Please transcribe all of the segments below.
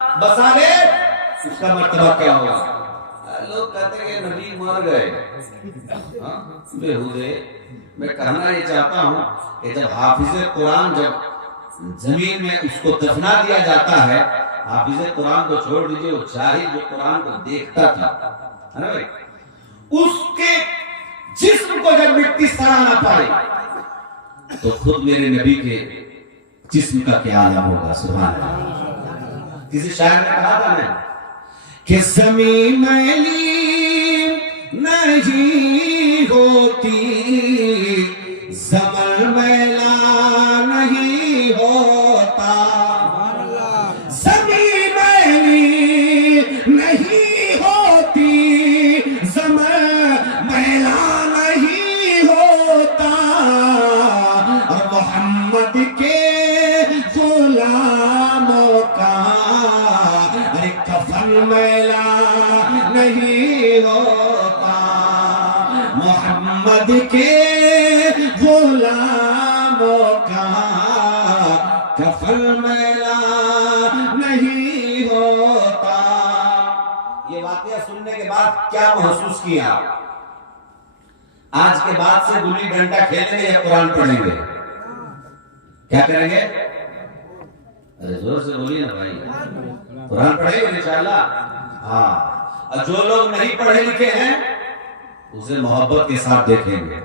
بسا لے اس کا مرتبہ کیا ہوگا؟ لوگ کہتے ہیں کہ نبی مر گئے. بےہودے. میں کہنا یہ چاہتا ہوں کہ جب حافظ قرآن جب زمین میں اس کو دفنا دیا جاتا ہے، حافظ قرآن کو چھوڑ دیجئے، وہ شاہد جو قرآن کو دیکھتا تھا اس کے جسم کو جب مٹی سڑا نہ پائے تو خود میرے نبی کے جسم کا کیا عالم ہوگا. سبحان اللہ. کسی شاعر نے کہا تھا نا کہ زمین میلی نہیں ہوتی، زمن میلا نہیں ہوتا. زمین میلی نہیں ہوتی، زمن میلا نہیں ہوتا، اور محمد کے غلاموں کا کفن میلا نہیں ہوتا. محمد کے غلاموں کا کفن میلا نہیں ہوتا. یہ واقعہ سننے کے بعد کیا محسوس کیا؟ آج کے بعد سے گلی ڈنڈا کھیلیں گے یا قرآن پڑھیں گے؟ کیا کریں گے؟ ارے زور سے بولیے نا بھائی. قرآن پڑھیں گے انشاءاللہ. ہاں. اور جو لوگ نہیں پڑھے لکھے ہیں اسے محبت کے ساتھ دیکھیں گے.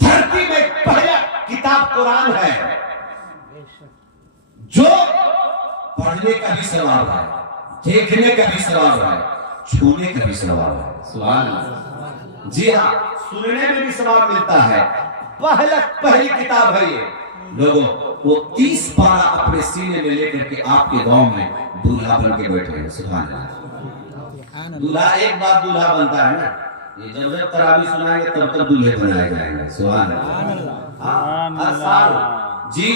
دھرتی میں پہلا کتاب قرآن ہے جو پڑھنے کا بھی ثواب ہے، دیکھنے کا بھی ثواب ہے، چھونے کا بھی ثواب ہے. سبحان اللہ. جی ہاں، سننے میں بھی ثواب ملتا ہے. پہلی کتاب ہے یہ. لوگوں وہ 30 پارہ اپنے سینے میں لے کر کے آپ کے گاؤں میں دولہا بن کے بیٹھے ہیں. سبحان اللہ. دولہا ایک بار دولہا بنتا ہے نا، یہ جب تراویح سنائیں گے تب تک دولہے بنائے جائیں گے. سبحان اللہ. ہر سال جی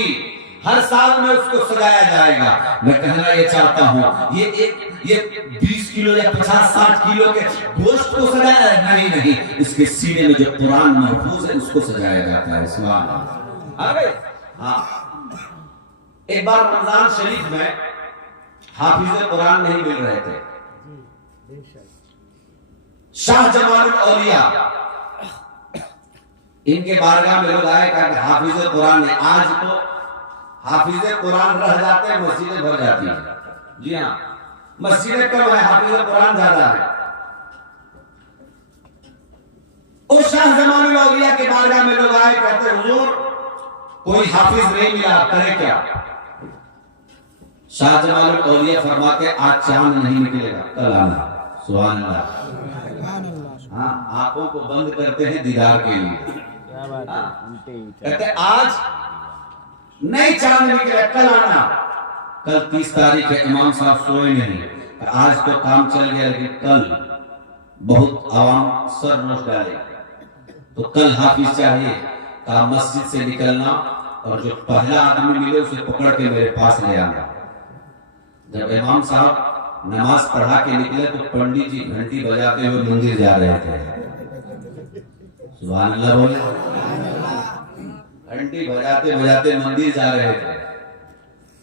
ہر سال میں اس کو سجایا جائے گا. میں کہنا یہ چاہتا ہوں یہ 20 کلو یا 50-60 کلو کے گوشت کو سجایا ہے نہیں، اس کے سینے میں جو قرآن محفوظ ہے اس کو سجایا جاتا ہے. سبحان اللہ. ہاں. ایک بار رمضان شریف میں حافظ قرآن نہیں مل رہے تھے. شاہ جمال الاولیاء ان کے بارگاہ میں لوگ آئے کہا کہ حافظ قرآن نے. آج تو حافظ قرآن رہ جاتے ہیں، مسجدیں بھر جاتی ہیں. جی ہاں، مسجدیں کم ہے، حافظ قرآن زیادہ ہے. اس شاہ جمال الاولیاء کے بارگاہ میں لوگ آئے کہتے حضور کوئی حافظ نہیں ملا، کرے کیا؟ شاہ جمال الاولیاء فرماتے آج چاند نہیں نکلے گا، کل آنا. سبحان اللہ. ہاں، آنکھوں کو بند کرتے ہیں دیدار کے لیے. کہتے آج نہیں چاند نکلے، کل آنا. کل 30 تاریخ ہے، امام صاحب سوئے نہیں. آج تو کام چل گیا لیکن کل بہت عوام سر نوش ڈالے، تو کل حافظ چاہیے. کہا مسجد سے نکلنا اور جو پہلا آدمی ملے اسے پکڑ کے میرے پاس لے آنا. جب امام صاحب نماز پڑھا کے نکلے تو پنڈت جی گھنٹی بجاتے ہوئے مندر جا رہے تھے. سبحان اللہ بولے. گھنٹی بجاتے بجاتے مندر جا رہے تھے.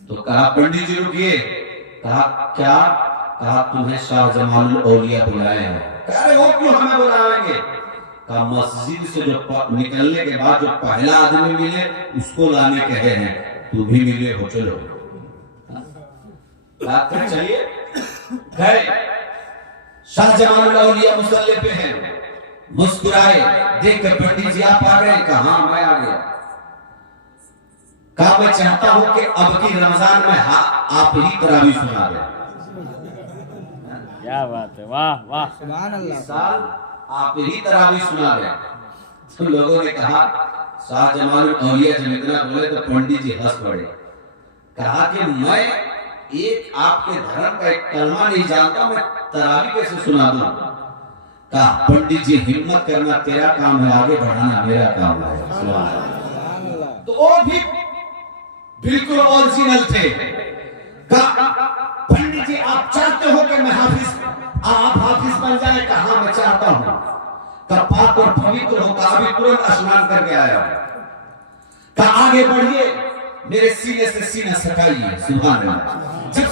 تو کہا پنڈت جی رکیے. کہا کیا؟ کہا تمہیں شاہ جمال الاولیاء بلائے ہیں. کہا وہ کیوں ہمیں بلائیں گے؟ کہا مسجد سے جو نکلنے کے بعد جو پہلا آدمی ملے اس کو لانے کہے ہیں، تو بھی ملے ہو، چلو. چلیے گئے. شاہ جمال الاولیاء مصلی پہ ہیں، مسکرائے. دیکھ کر پنڈت جی آپ آ گئے؟ کہا ہاں میں آ گیا. کہا میں چاہتا ہوں کہ اب کی رمضان میں آپ ہی تراویح سنا دیں. کیا بات ہے، واہ واہ. سبحان اللہ. اس سال آپ ہی تراویح سنا دیں. تو لوگوں نے کہا شاہ جمال الاولیاء جب اتنا بولے تو پنڈت جی ہنس پڑے. کہا کہ میں ایک آپ کے دھرم کا ایک کلمہ نہیں جانتا، میں تراویح کیسے سنا دوں؟ کہا پنڈت جی ہمت کرنا تیرا کام ہے، آگے بڑھانا میرا کام ہے. سبحان اللہ. تو وہ بھی بالکل اوریجنل تھے. کہا پنڈت جی آپ چاہتے ہو کہ میں آپ حافظ بن جائے؟ کہا میں چاہتا ہوں. کہا پاک اور پوتر ہو. کہا ابھی ترنت اشنان کر کے آیا. کہا آگے بڑھیے، میرے سینے سے سینہ سٹائیے. سبحان اللہ. جب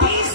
30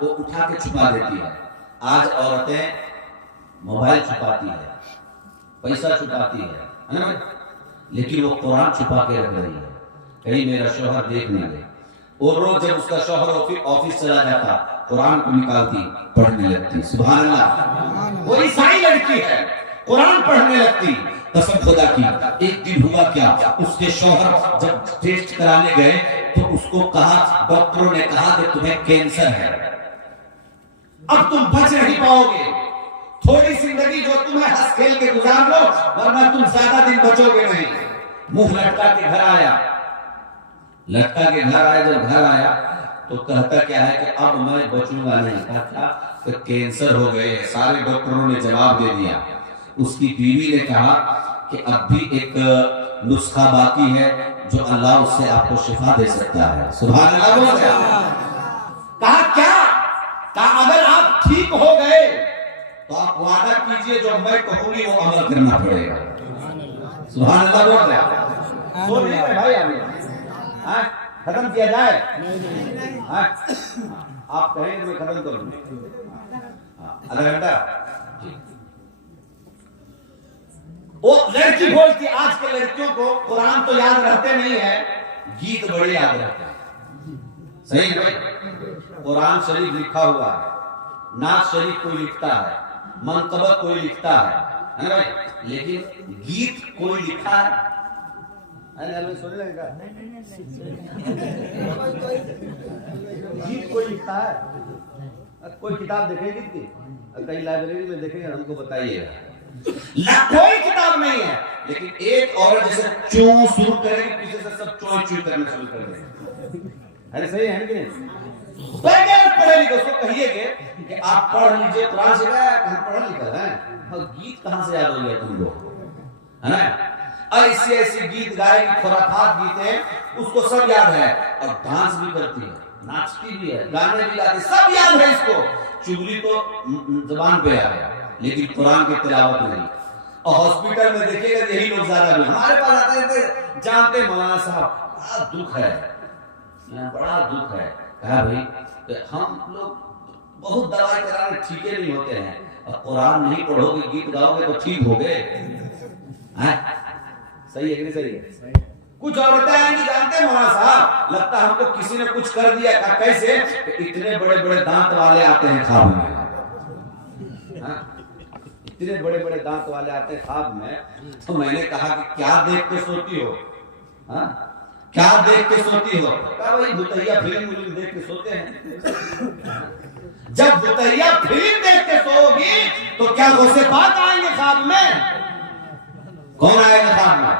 وہ اٹھا کے چھپا دیتی ہے. آج عورتیں موبائل چھپاتی ہے, پیسہ چھپاتی ہے نا, لیکن وہ قرآن چھپا کے رکھ رہی ہے, کہیں میرا شوہر دیکھ نہ لے. اور روز جب اس کا شوہر آفس چلا جاتا, قرآن کو نکالتی, پڑھنے لگتی. سبحان اللہ. وہ عیسائی لڑکی ہے, قرآن پڑھنے لگتی. قسم خدا کی, ایک دن ہوا کیا, اس کے شوہر جب ٹیسٹ کرانے گئے تو اس کو کہا, ڈاکٹروں نے کہا کہ تمہیں کینسر ہے, اب تم بچ نہیں پاؤ گے, تھوڑی زندگی جو تمہیں ہنس کھیل کے گزار لو, ورنہ تم زیادہ دن بچو گے نہیں. منہ لٹکا کے گھر آیا, لٹکا کے گھر آیا. جب گھر آیا تو کہتا کیا ہے کہ اب میں بچوں گا نہیں. کہا کہ کینسر ہو گئے. سارے ڈاکٹروں نے جواب دے دیا. اس کی بیوی نے کہا کہ اب بھی ایک نسخہ باقی ہے جو اللہ اس سے آپ کو شفا دے سکتا ہے. سبحان اللہ بول گیا. کہا کیا؟ کہا اگر آپ ٹھیک ہو گئے تو آپ وعدہ کیجئے جو میں کہوں گی وہ عمل کرنا پڑے گا. سبحان اللہ بول گیا. سو نہیں ہے بھائی, ابھی ختم کیا جائے, آپ کہیں تو میں ختم کروں. آدھا گھنٹہ. وہ لڑکی بولتی, آج کے لڑکیوں کو قرآن تو یاد رہتے نہیں ہے, گیت بڑے یاد رہتے ہیں. صحیح بھائی, قرآن شریف لکھا ہوا ہے, نعت شریف کوئی لکھتا ہے, منقبت کوئی لکھتا ہے نا بھائی, لیکن گیت کوئی لکھا ہے. سونے لگے گا گیت کوئی لکھتا ہے, کوئی کتاب دیکھے گیت کی, کئی لائبریری میں دیکھیں گے, ہم کو بتائیے گا. کوئی کتاب نہیں ہے, لیکن ایک عورت جیسے چوں شروع کرے گی, پیچھے سے سب چوئی چوئی کرنا شروع کر دیں گے. ارے صحیح ہے کہ نہیں؟ بغیر پڑھے لکھے اس کو کہیے گے کہ آپ پڑھ لیجئے, قرآن سے کہا پڑھا لکھا ہے, اور گیت کہاں سے یاد ہو گیا تم لوگ, ہے نا؟ ایسی ایسی گیت گائے گی, خرافات گیتیں, اس کو سب یاد ہے, اور ڈانس بھی کرتی ہے, ناچتی بھی ہے, گانے بھی گاتی, سب یاد ہے اس کو. چغلی تو زبان پہ آ گیا, لیکن قرآن کی تلاوت نہیں. اور ہاسپٹل میں دیکھیے گا یہی لوگ زیادہ بھی ہمارے پاس آتے تھے, جانتے مولانا صاحب بڑا دکھ ہے, بڑا دکھ ہے. کہا بھائی ہم لوگ بہت دوائی کرانے ٹھیکے نہیں ہوتے ہیں, اور قرآن نہیں پڑھو گے, گیت گاؤ گے تو ٹھیک ہو گئے. صحیح ہے کہ نہیں صحیح ہے؟ کچھ عورتیں آئیں گی, جانتے ہیں مولانا صاحب, لگتا ہے ہم کو کسی نے کچھ کر دیا. کہا کیسے؟ اتنے بڑے بڑے دانت والے آتے ہیں خواب میں, اتنے بڑے بڑے دانت والے آتے ہیں خواب میں. تو میں نے کہا کہ کیا دیکھ کے سوتی ہو, کیا دیکھ کے سوتی ہو؟ کہا بھائی بھتیا فلم دیکھ کے سوتے ہیں. جب بھتیا فلم دیکھ کے سو گی تو کیا غوث پاک آئیں گے خواب میں؟ کون آئے گا خواب میں؟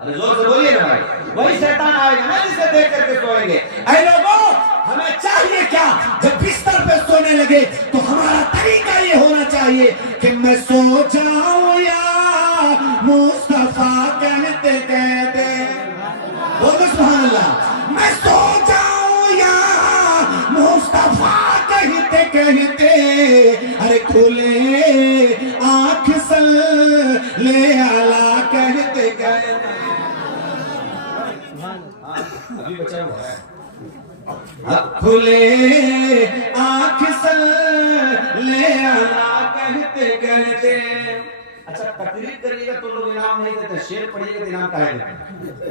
ارے زور سے بولیے نا بھائی. وہی شیطان آئے گا نا جسے دیکھ کر کے سوئیں گے. اے لوگوں, ہمیں چاہیے کیا؟ جب بستر پہ سونے لگے تو ہمارا طریقہ یہ ہونا چاہیے کہ میں سو جاؤں یا مصطفیٰ کہتے کہتے, بولو سبحان اللہ, میں سو جاؤں یا مصطفیٰ کہتے کہتے, ارے کھلے آنکھ صلی علی کہتے کہتے. ابھی بچا ہوا ہے. کھلے آنکھ صلی علی کہتے کہتے. اچھا تقریر کریے گا تو لوگ انعام نہیں دیتے, شعر پڑھیے گا تو انعام کہاں دیتے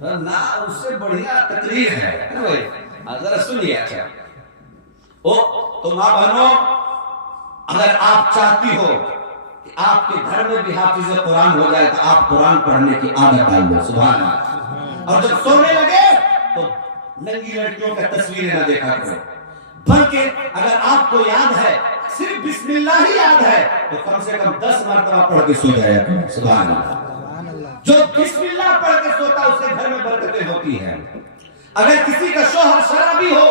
نا, اس سے بڑھیا تقریر ہے. ذرا سنیے. اچھا تو ماں بہنوں, اگر آپ چاہتی ہو کہ آپ کے گھر میں بھی حافظ قرآن ہو جائے تو آپ قرآن پڑھنے کی عادت ڈال دو. سبحان اللہ. اور جب سونے لگے تو ننگی لڑکیوں کا تصویریں نہ دیکھا کرو, بلکہ اگر آپ کو یاد ہے, صرف بسم اللہ ہی یاد ہے, تو کم سے کم 10 مرتبہ پڑھ کے سو جائے. سبحان اللہ. جو بسم اللہ پڑھ کے سوتا اس کے گھر میں برکتیں ہوتی ہیں. اگر کسی کا شوہر شرابی ہو,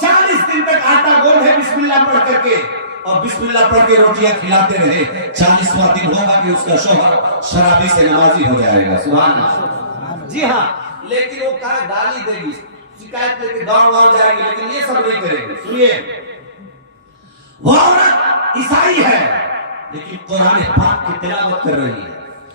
40 دن تک آٹا گوندھ ہے بسم اللہ پڑھ کر کے, اور بسم اللہ پڑھ کے روٹیاں کھلاتے رہے, 40واں دن ہوگا کہ اس کا شوہر شرابی سے نمازی ہو جائے گا. سبحان اللہ. جی ہاں, لیکن وہ کہا گالی دے گی, شکایت لے کے گاؤں جائے گی, لیکن یہ سب نہیں کرے گی. سنیے, وہ عورت عیسائی ہے لیکن قرآن پاک کی تلاوت کر رہی ہے,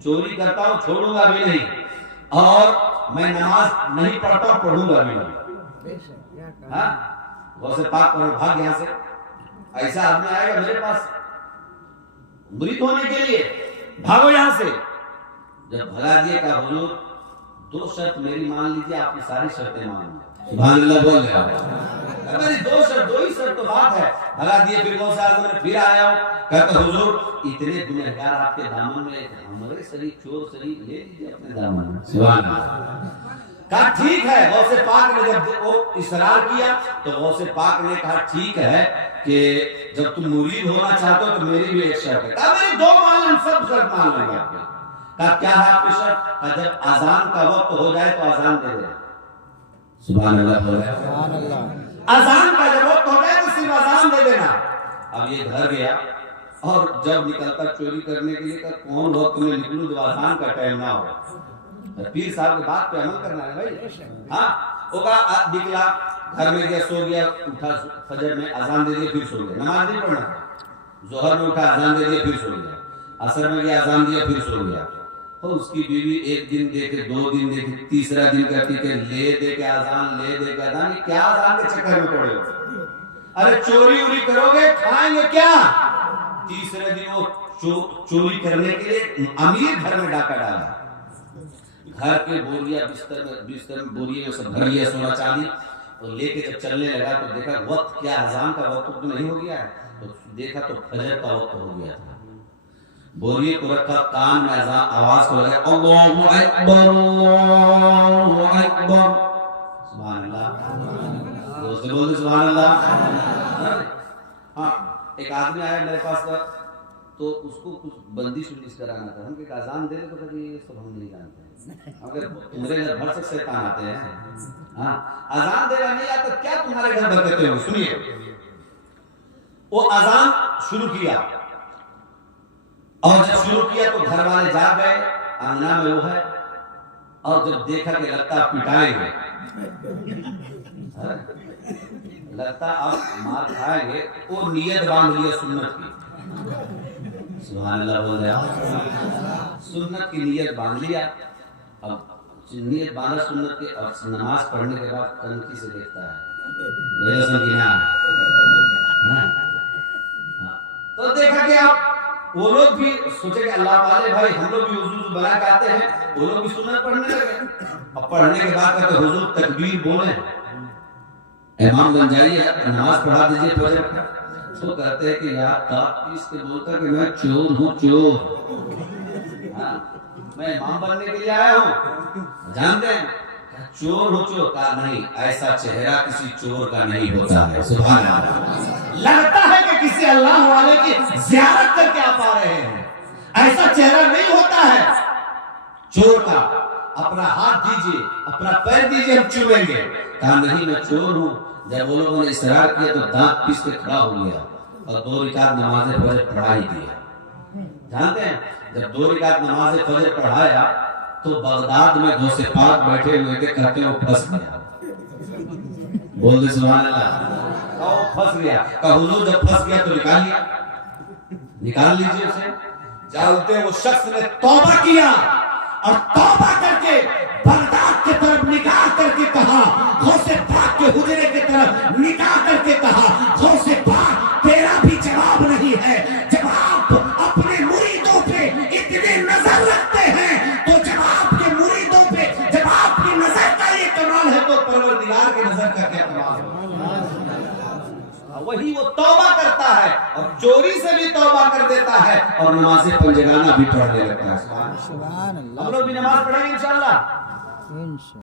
چوری کرتا ہوں چھوڑوں گا بھی نہیں، اور میں نماز نہیں پڑھتا پڑھوں گا بھی نہیں۔ ہاں غوث پاک پر بھاگ یہاں سے، ایسا آدمی آئے گا میرے پاس مرید ہونے کے لیے، بھاگو یہاں سے۔ جب بھگا دیے کہا حضور 2 شرط میری مان لیجیے، آپ کی ساری شرطیں مان لیں۔ سبحان اللہ بول رہے ہیں، میری 2 ہی شرط تو بات ہے۔ بھگا دیے، پھر غوث اعظم نے پھر آیا ہوں، کہتا حضور اتنے گنہگار آپ کے دامن میں، ہمارے شریک چور شریک لے لیجیے اپنے دامن میں۔ سبحان اللہ۔ کہا ٹھیک ہے۔ غوث پاک نے جب وہ اصرار کیا تو غوث پاک نے کہا ٹھیک ہے کہ جب تم مرید ہونا چاہتے ہو تو میری بھی ایک شرط ہے۔ کہا میری 2 مان لیں، سب شرط مان لیں گے آپ کی۔ کہا کیا ہے آپ کی شرط؟ کہا جب اذان کا وقت ہو جائے تو اذان دے دیں۔ سبحان اللہ ہو رہا ہے، سبحان اللہ۔ اذان کا جب وقت ہو جائے تو صرف اذان دے دینا۔ اب یہ گھر گیا اور جب نکلتا چوری کرنے کے لیے کہا کون وقت میں نکلوں جب اذان کا ٹائم نہ ہو۔ پیر صاحب کی بات پہ عمل کرنا ہے بھائی۔ ہاں وہ کہا نکلا، گھر میں گیا، سو گیا، اٹھا فجر میں اذان دے دیا، پھر سو گیا، نماز نہیں پڑھنا۔ ظہر میں اٹھا اذان دے دیا، پھر سو گیا، عصر میں گیا اذان دیا، پھر سو گیا۔ اور اس کی بیوی 1 دن دیکھے، 2 دن دیکھے، تیسرا دن کہتی کہ لے دے کے اذان، لے دے کے اذان، کیا اذان کے چکر میں پڑے ہو؟ ارے چوری اوری کرو گے، کھائیں گے کیا؟ تیسرے دن وہ چوری کرنے کے لیے امیر گھر میں ڈاکہ ڈالا، گھر کے بوریا بستر میں بوریے میں سب بھر لیا سونا چاندی، اور لے کے جب چلنے لگا تو دیکھا وقت کیا اذان کا وقت تو نہیں ہو گیا ہے، تو دیکھا تو فجر کا وقت ہو گیا تھا۔ بوریے کو رکھا، کان میں آواز کو لگا اللہ اکبر اللہ اکبر، سبحان اللہ، دوست بولتے سبحان اللہ۔ ہاں ایک آدمی آیا میرے پاس کا، تو اس کو کچھ بندش وندش کرانا تھا، ہم کہ اذان دے تو کہتے یہ سب ہم نہیں جانتے ہیں، اگر تمہارے گھر بھر سے شیطان آتے ہیں۔ ہاں اذان دینا نہیں آتا، کیا تمہارے گھر برکتیں ہوں؟ سنیے، وہ اذان شروع کیا، اور جب شروع کیا تو گھر والے جا گئے، آنگنا میں وہ ہے، اور جب دیکھا کہ لگتا پٹائیں گے، لگتا اب مار کھائیں گے، وہ نیت باندھ لیا سنت کی، سبحان اللہ بول رہا، سنت کی نیت باندھ لیا۔ اب نیت باندھا سنت کی، اور نماز پڑھنے کے بعد کنکی سے دیکھتا ہے، تو دیکھا کہ اب وہ لوگ بھی سوچے کہ اللہ والے بھائی ہم لوگ بھی وضو بنا کے آتے ہیں، وہ لوگ بھی سنت پڑھنے لگے۔ اب پڑھنے کے بعد کہتے حضور تکبیر بولیں، امام بن جائیے، نماز پڑھا دیجیے فجر کا۔ تو کہتے ہیں کہ یار تاکیس کے بولتا کہ میں چور ہوں، چور، میں امام بننے کے لیے آیا ہوں، جانتے ہیں چور ہوں، چور کا نہیں، ایسا چہرہ کسی چور کا نہیں ہوتا ہے، سبحان اللہ۔ لگتا ہے کہ کسی اللہ والے کی زیارت کر کے آپ آ رہے ہیں، ایسا چہرہ نہیں ہوتا ہے چور کا۔ اپنا ہاتھ دیجیے، اپنا پیر دیجیے، ہم چومیں گے۔ کہا نہیں میں چور ہوں۔ جب وہ لوگوں نے اصرار کیا تو دانت پیس کے کھڑا ہو گیا اور 2 رکعت نماز فجر پڑھا ہی دیا۔ جانتے ہیں جب 2 رکعت نماز فجر پڑھایا تو بغداد میں غوث پاک بیٹھے ہوئے تھے، کہتے وہ پھنس گیا، بول دے سبحان اللہ، کہا وہ پھنس گیا۔ کہا حضور جب پھنس گیا تو نکال لیجئے اسے۔ جانتے وہ شخص نے توبہ کیا، اور توبہ کر کے بغداد کی طرف نکاح کر کے کہا، غوث پاک کے حجرے کی طرف نکاح کر کے کہا، غوث پاک تیرا بھی جواب نہیں ہے۔ جب آپ اپنے مریدوں پہ اتنے نظر رکھتے ہیں تو جب آپ کے مریدوں پہ جب آپ کی نظر کا یہ کمال ہے تو پروردگار کی نظر کا کیا کمال ہے؟ وہی وہ توبہ کرتا ہے اور چوری سے بھی توبہ کر دیتا ہے اور نماز پنجگانہ بھی پڑھنے لگتا ہے۔ ہم لوگ بھی نماز پڑھیں گے انشاءاللہ۔